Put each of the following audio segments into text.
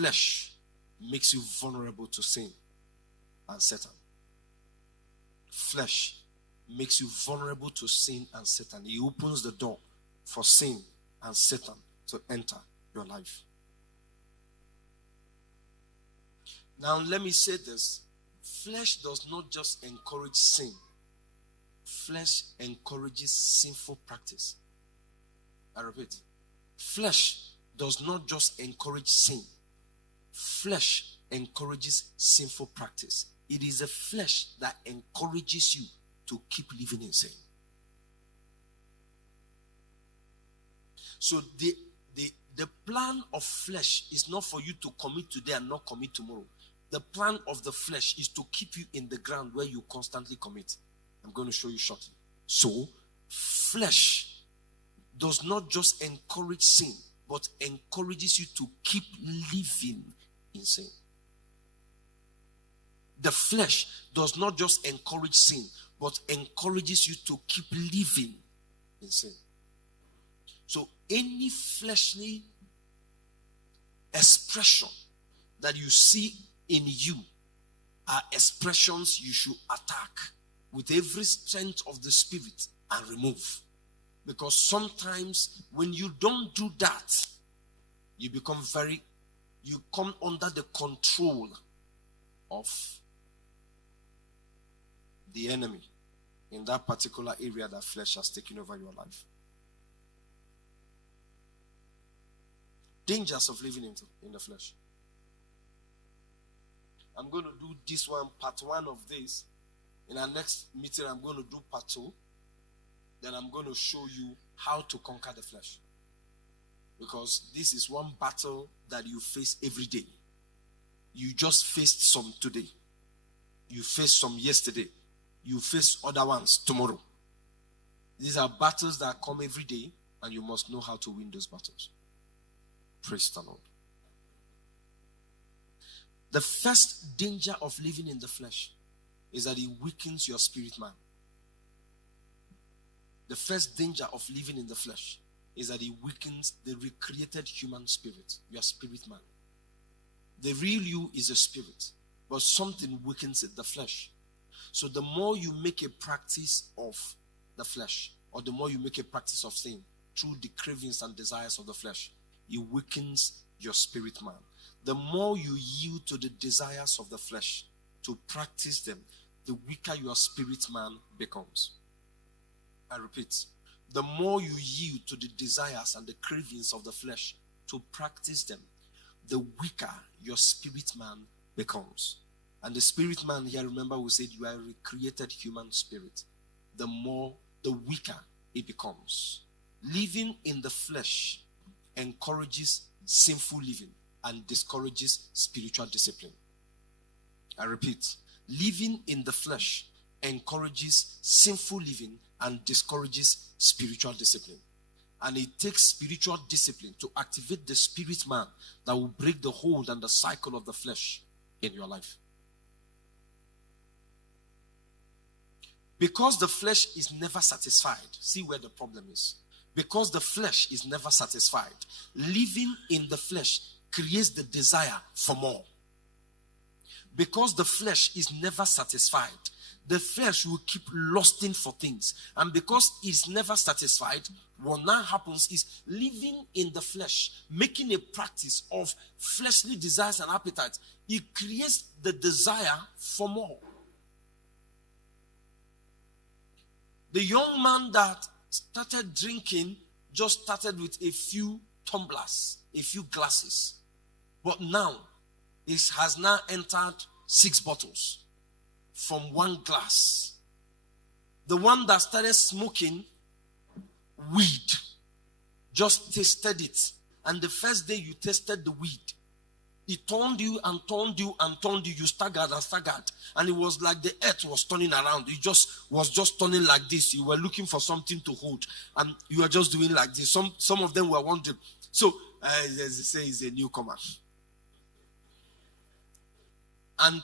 flesh makes you vulnerable to sin and Satan. Flesh makes you vulnerable to sin and Satan. He opens the door for sin and Satan to enter your life. Now let me say this. Flesh does not just encourage sin. Flesh encourages sinful practice. I repeat. Flesh does not just encourage sin. Flesh encourages sinful practice. It is the flesh that encourages you to keep living in sin. So the plan of flesh is not for you to commit today and not commit tomorrow. The plan of the flesh is to keep you in the ground where you constantly commit. I'm going to show you shortly. So, flesh does not just encourage sin, but encourages you to keep living in sin. The flesh does not just encourage sin, but encourages you to keep living in sin. So any fleshly expression that you see in you are expressions you should attack with every strength of the spirit and remove. Because sometimes when you don't do that, you come under the control of the enemy in that particular area that flesh has taken over your life. Dangers of living in the flesh. I'm going to do this one, part 1 of this. In our next meeting, I'm going to do part 2. Then I'm going to show you how to conquer the flesh. Because this is one battle that you face every day. You just faced some today. You faced some yesterday. You face other ones tomorrow. These are battles that come every day, and you must know how to win those battles. Praise the Lord. The first danger of living in the flesh is that it weakens your spirit man. The first danger of living in the flesh is that it weakens the recreated human spirit, your spirit man. The real you is a spirit, but something weakens it, the flesh. So the more you make a practice of the flesh, or the more you make a practice of sin through the cravings and desires of the flesh, it weakens your spirit man. The more you yield to the desires of the flesh to practice them, the weaker your spirit man becomes. I repeat, the more you yield to the desires and the cravings of the flesh to practice them, the weaker your spirit man becomes. And the spirit man here, remember we said you are a recreated human spirit. The weaker it becomes. Living in the flesh encourages sinful living and discourages spiritual discipline. I repeat, living in the flesh encourages sinful living and discourages spiritual discipline. And it takes spiritual discipline to activate the spirit man that will break the hold and the cycle of the flesh in your life. Because the flesh is never satisfied. See where the problem is. Because the flesh is never satisfied, living in the flesh creates the desire for more. Because the flesh is never satisfied, the flesh will keep lusting for things. And because it's never satisfied, what now happens is living in the flesh, making a practice of fleshly desires and appetites, it creates the desire for more. The young man that started drinking just started with a few tumblers, a few glasses. But now, it has now entered 6 bottles from 1 glass. The one that started smoking weed just tasted it. And the first day you tasted the weed, it turned you and turned you and turned you. You staggered and staggered. And it was like the earth was turning around. It was just turning like this. You were looking for something to hold. And you were just doing like this. Some of them were wondering. So, as they say, he's a newcomer. And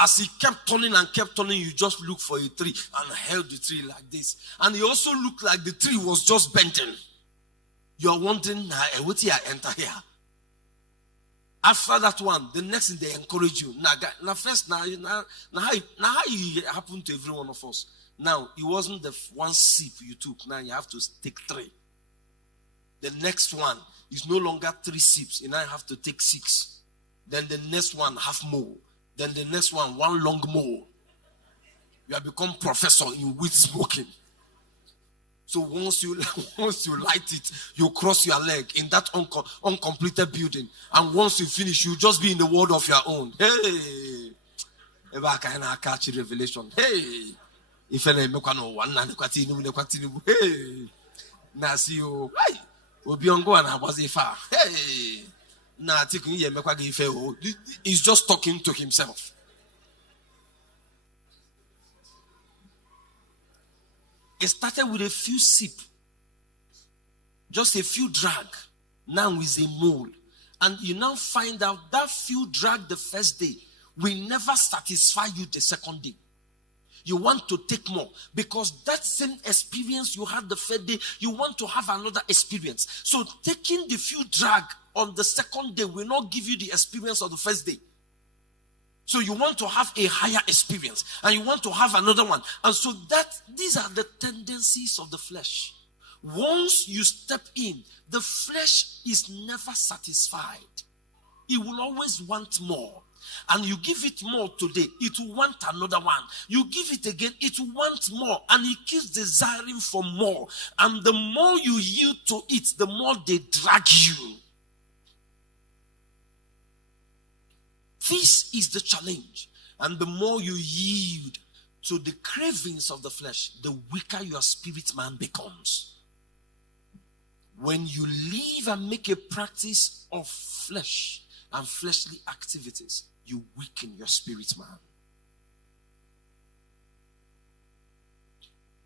as he kept turning and kept turning, you just look for a tree and held the tree like this. And it also looked like the tree was just bending. You are wondering, what did I enter here? After that one, the next thing they encourage you. Now first, how it happened to every one of us. Now, it wasn't the one sip you took. Now you have to take 3. The next one is no longer 3 sips. You now have to take 6. Then the next one, half more. Then the next one long more. You have become professor in weed smoking. So once you light it, you cross your leg in that uncompleted building. And once you finish, you just be in the world of your own. Hey! Ever can I catch a revelation? Hey! If any make one hey, now see you, hey, we'll be on go and I was a far, hey, now taking you make one he's just talking to himself. It started with a few sip, just a few drag. Now is a mole, and you now find out that few drag the first day will never satisfy you the second day. You want to take more because that same experience you had the first day, you want to have another experience. So taking the few drag on the second day will not give you the experience of the first day. So you want to have a higher experience and you want to have another one. And so these are the tendencies of the flesh. Once you step in, the flesh is never satisfied. It will always want more. And you give it more today, it will want another one. You give it again, it will want more. And it keeps desiring for more. And the more you yield to it, the more they drag you. This is the challenge. And the more you yield to the cravings of the flesh, the weaker your spirit man becomes. When you live and make a practice of flesh and fleshly activities, you weaken your spirit man.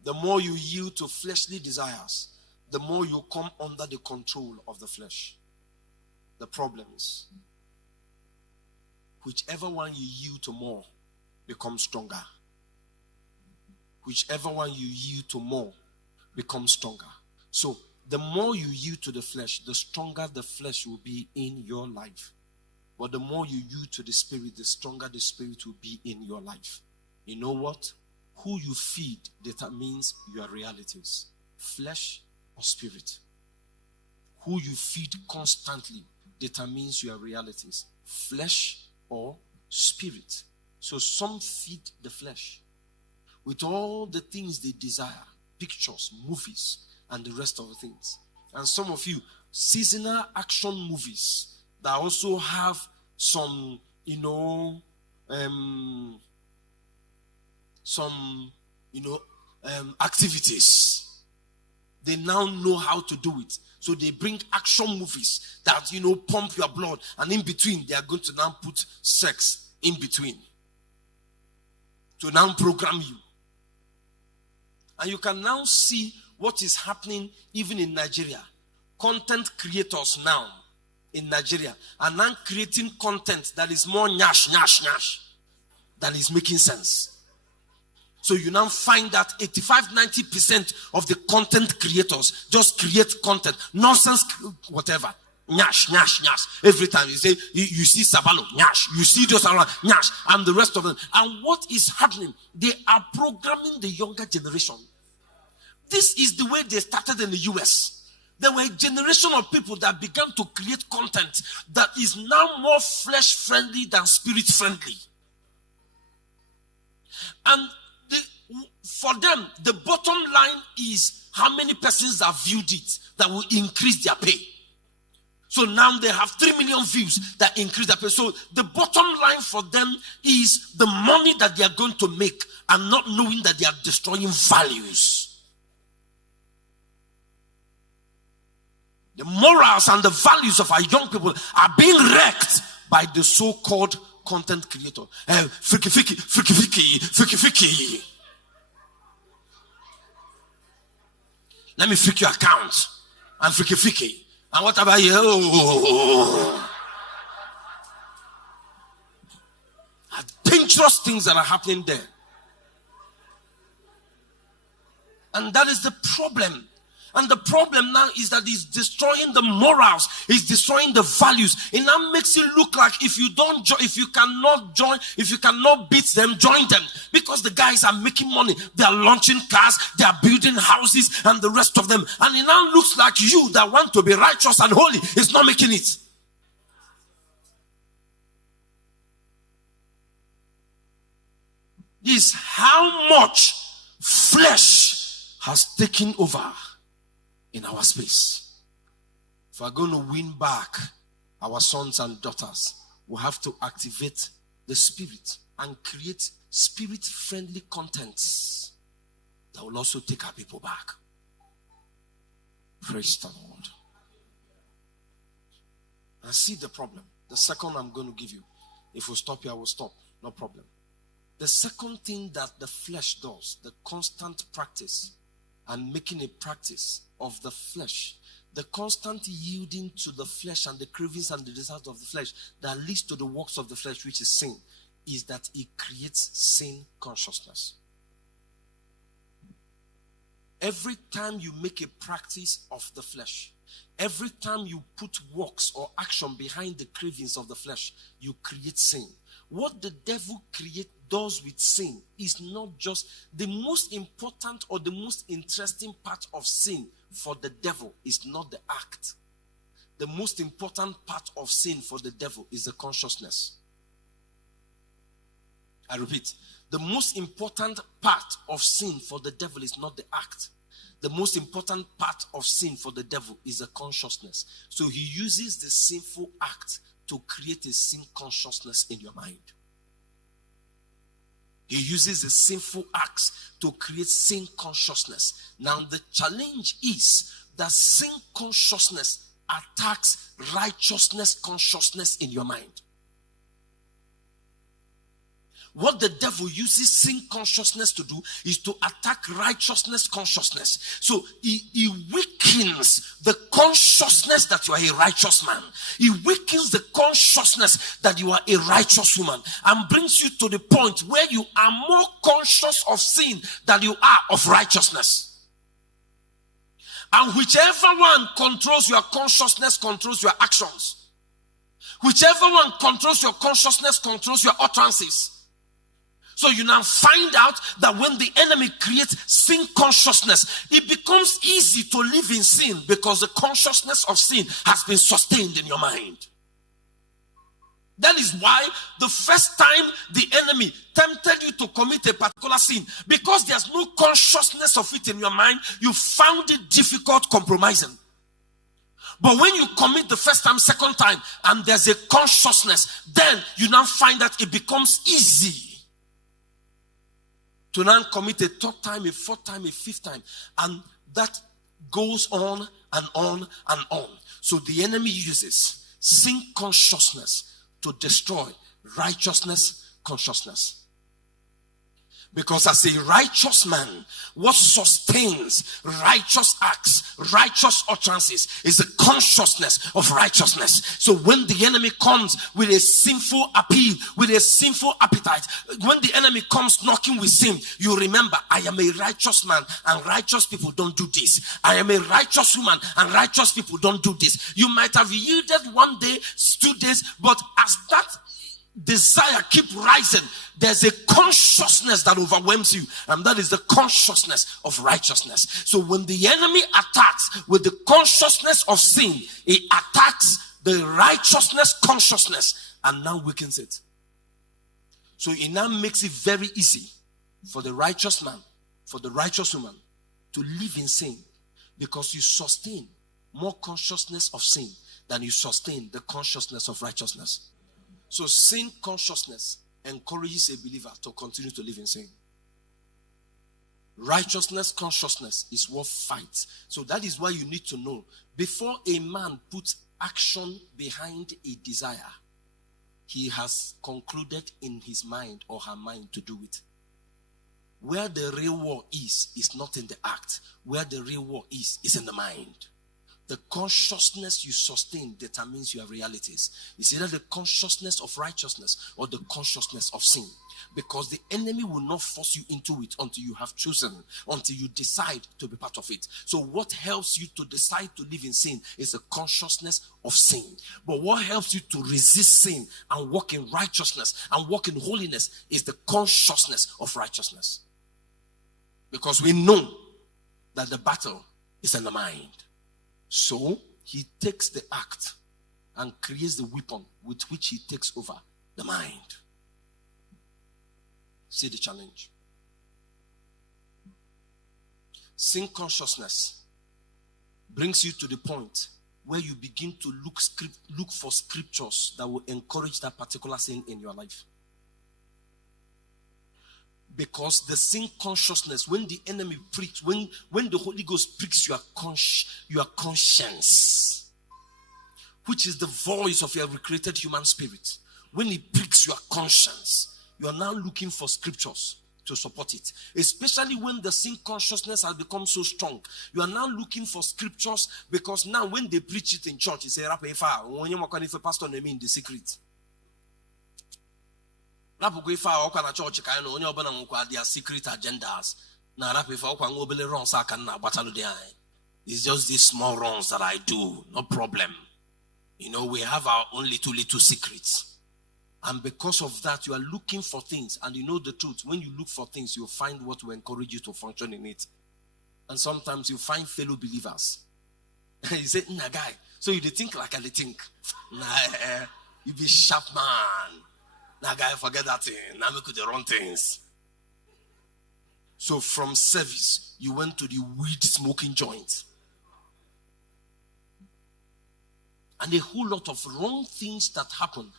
The more you yield to fleshly desires, the more you come under the control of the flesh. The problem is, whichever one you yield to more becomes stronger. Whichever one you yield to more becomes stronger. So, the more you yield to the flesh, the stronger the flesh will be in your life. But the more you yield to the spirit, the stronger the spirit will be in your life. You know what? Who you feed determines your realities. Flesh or spirit. Who you feed constantly determines your realities. Flesh or spirit. So some feed the flesh with all the things they desire. Pictures, movies, and the rest of the things. And some of you, seasonal action movies that also have some, activities. They now know how to do it. So they bring action movies that, pump your blood. And in between, they are going to now put sex in between. To now program you. And you can now see what is happening even in Nigeria. Content creators now in Nigeria are now creating content that is more nyash than is making sense. So you now find that 85-90% of the content creators just create content, nonsense, whatever. Nyash. Every time you say, you see Sabalo, nyash. You see those around, nyash. And the rest of them. And what is happening? They are programming the younger generation. This is the way they started in the US. There were a generation of people that began to create content that is now more flesh-friendly than spirit-friendly. And for them, the bottom line is how many persons have viewed it that will increase their pay. So now they have 3 million views that increase their pay. So the bottom line for them is the money that they are going to make and not knowing that they are destroying values. The morals and the values of our young people are being wrecked by the so-called content creator. Freaky. Let me freak your account. And freaky. And what about you? Dangerous things that are happening there. And that is the problem. And the problem now is that it's destroying the morals, it's destroying the values. It now makes it look like if you cannot beat them, join them. Because the guys are making money, they are launching cars, they are building houses, and the rest of them. And it now looks like you that want to be righteous and holy is not making it. Is how much flesh has taken over in our space. If we're going to win back our sons and daughters, we have to activate the spirit and create spirit-friendly contents that will also take our people back. Praise the Lord. I see the problem. The second I'm going to give you. If we stop here, I will stop. No problem. The second thing that the flesh does, the constant practice and making a practice of the flesh, the constant yielding to the flesh and the cravings and the desires of the flesh that leads to the works of the flesh, which is sin, is that it creates sin consciousness. Every time you make a practice of the flesh, every time you put works or action behind the cravings of the flesh, you create sin. What the devil does with sin is not just the most important or the most interesting part of sin for the devil is not the act. The most important part of sin for the devil is the consciousness. I repeat, the most important part of sin for the devil is not the act. The most important part of sin for the devil is the consciousness. So he uses the sinful act to create a sin consciousness in your mind. He uses the sinful acts to create sin consciousness. Now the challenge is that sin consciousness attacks righteousness consciousness in your mind. What the devil uses sin consciousness to do is to attack righteousness consciousness. So he weakens the consciousness that you are a righteous man. He weakens the consciousness that you are a righteous woman and brings you to the point where you are more conscious of sin than you are of righteousness. And whichever one controls your consciousness controls your actions. Whichever one controls your consciousness controls your utterances. So you now find out that when the enemy creates sin consciousness, it becomes easy to live in sin because the consciousness of sin has been sustained in your mind. That is why the first time the enemy tempted you to commit a particular sin, because there's no consciousness of it in your mind, you found it difficult compromising. But when you commit the first time, second time, and there's a consciousness, then you now find that it becomes easy to now commit a third time, a fourth time, a fifth time. And that goes on and on and on. So the enemy uses sin consciousness to destroy righteousness consciousness. Because as a righteous man, what sustains righteous acts, righteous utterances, is the consciousness of righteousness. So when the enemy comes with a sinful appeal, with a sinful appetite, when the enemy comes knocking with sin, you remember, I am a righteous man and righteous people don't do this. I am a righteous woman and righteous people don't do this. You might have yielded 1 day, 2 days, but as that desire keep rising, there's a consciousness that overwhelms you, and that is the consciousness of righteousness. So when the enemy attacks with the consciousness of sin, he attacks the righteousness consciousness and now weakens it. So it now makes it very easy for the righteous man, for the righteous woman to live in sin, because you sustain more consciousness of sin than you sustain the consciousness of righteousness. So sin consciousness encourages a believer to continue to live in sin. Righteousness consciousness is what fights. So that is why you need to know, before a man puts action behind a desire, he has concluded in his mind or her mind to do it. Where the real war is not in the act. Where the real war is in the mind. The consciousness you sustain determines your realities. It's either the consciousness of righteousness or the consciousness of sin. Because the enemy will not force you into it until you have chosen, until you decide to be part of it. So what helps you to decide to live in sin is the consciousness of sin. But what helps you to resist sin and walk in righteousness and walk in holiness is the consciousness of righteousness. Because we know that the battle is in the mind. So he takes the act and creates the weapon with which he takes over the mind. See the challenge. Sin consciousness brings you to the point where you begin to look for scriptures that will encourage that particular sin in your life. Because the sin consciousness, when the enemy pricks, when the Holy Ghost pricks your conscience, which is the voice of your recreated human spirit, when it pricks your conscience, you are now looking for scriptures to support it. Especially when the sin consciousness has become so strong. You are now looking for scriptures because now when they preach it in church, it's a pastor name in the secret. Their secret agendas. It's just these small wrongs that I do. No problem. We have our own little secrets. And because of that, you are looking for things. And you know the truth. When you look for things, you'll find what will encourage you to function in it. And sometimes you find fellow believers. You say, nah, guy. So you think like I think. Nah, you be sharp man. Nah, guy, forget that thing. Now make the wrong things. So from service, you went to the weed smoking joint. And a whole lot of wrong things that happen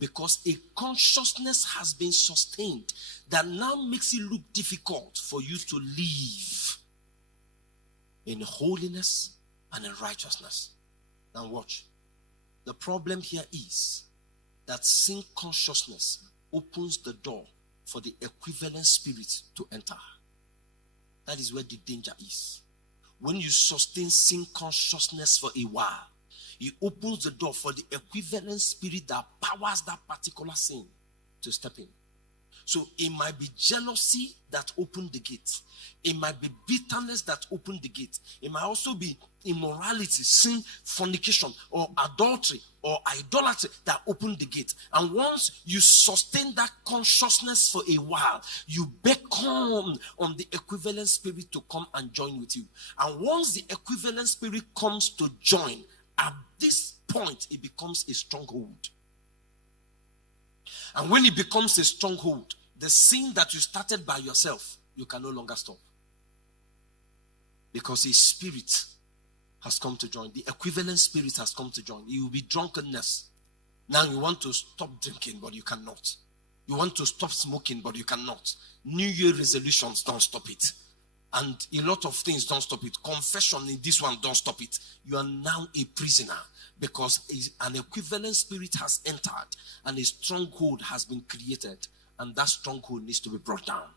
because a consciousness has been sustained that now makes it look difficult for you to live in holiness and in righteousness. Now watch. The problem here is that sin consciousness opens the door for the equivalent spirit to enter. That is where the danger is. When you sustain sin consciousness for a while, it opens the door for the equivalent spirit that powers that particular sin to step in. So it might be jealousy that opened the gate. It might be bitterness that opened the gate. It might also be immorality, sin, fornication, or adultery, or idolatry that opened the gate. And once you sustain that consciousness for a while, you beckon on the equivalent spirit to come and join with you. And once the equivalent spirit comes to join, at this point, it becomes a stronghold. And when it becomes a stronghold, the sin that you started by yourself, you can no longer stop. Because a spirit has come to join. The equivalent spirit has come to join. It will be drunkenness. Now you want to stop drinking, but you cannot. You want to stop smoking, but you cannot. New Year resolutions don't stop it. And a lot of things don't stop it. Confession in this one don't stop it. You are now a prisoner because an equivalent spirit has entered and a stronghold has been created, and that stronghold needs to be brought down.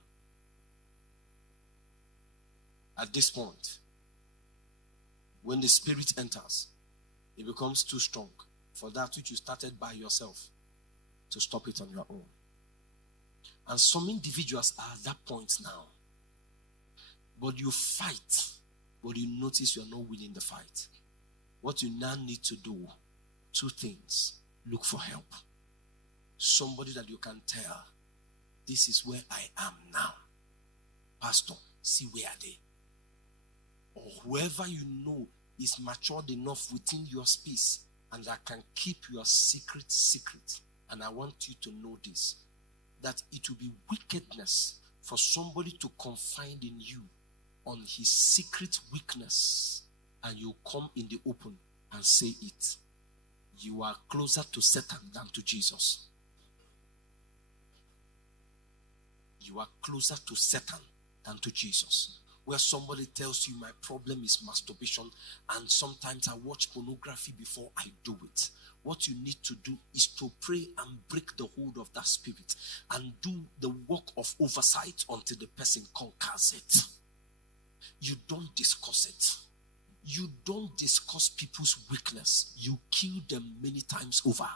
At this point, when the spirit enters, it becomes too strong for that which you started by yourself to stop it on your own. And some individuals are at that point now. But you fight, but you notice you're not winning the fight. What you now need to do, two things. Look for help. Somebody that you can tell, this is where I am now. Pastor, see where are they? Or whoever you know is matured enough within your space and that can keep your secret. And I want you to know this, that it will be wickedness for somebody to confide in you on his secret weakness, and you come in the open and say it. You are closer to Satan than to Jesus. You are closer to Satan than to Jesus. Where somebody tells you my problem is masturbation, and sometimes I watch pornography before I do it. What you need to do is to pray and break the hold of that spirit and do the work of oversight until the person conquers it. You don't discuss it. you don't discuss people's weakness. You kill them many times over.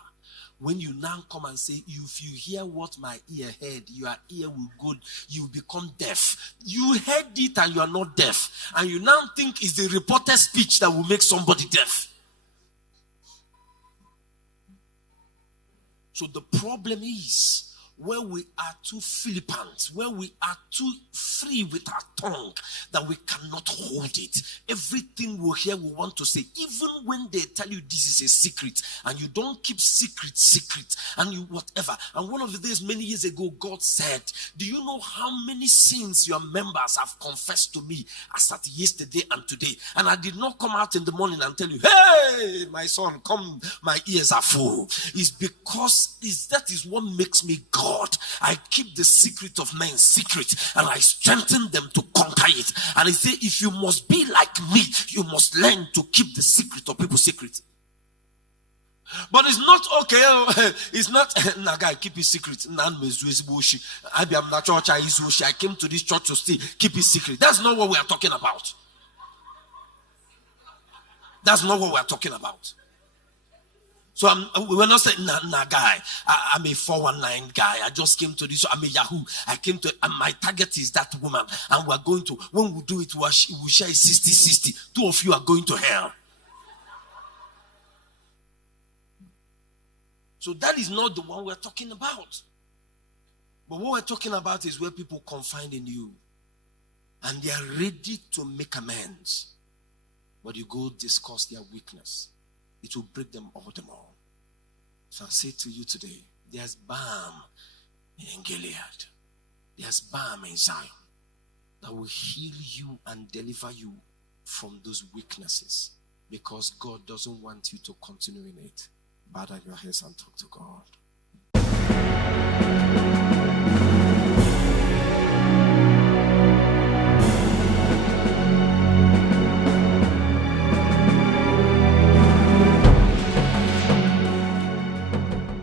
When you now come and say, if you hear what my ear heard, your ear will go, you become deaf. You heard it and you are not deaf. And you now think it's the reported speech that will make somebody deaf. So the problem is, when we are too flippant, when we are too free with our tongue, that we cannot hold it. Everything we hear, we want to say, even when they tell you this is a secret, and you don't keep secret, and you whatever. And one of the days, many years ago, God said, do you know how many sins your members have confessed to me as at yesterday and today? And I did not come out in the morning and tell you, hey, my son, come, my ears are full. It's because that is what makes me God. I keep the secret of men secret, and I strengthen them to conquer it. And he said, if you must be like me, you must learn to keep the secret of people's secret. But it's not okay. It's not guy, keep his secret. I came to this church to stay. Keep his secret. That's not what we are talking about. That's not what we are talking about. So we're not saying, guy, I'm a 419 guy. I just came to this. I'm a Yahoo. I came to, and my target is that woman. And we're going to, when we do it, we'll share 60-60. Two of you are going to hell. So that is not the one we're talking about. But what we're talking about is where people confide in you. And they are ready to make amends. But you go discuss their weakness. It will break them all the more. So I say to you today, there's balm in Gilead. There's balm in Zion that will heal you and deliver you from those weaknesses, because God doesn't want you to continue in it. Bow down your heads and talk to God.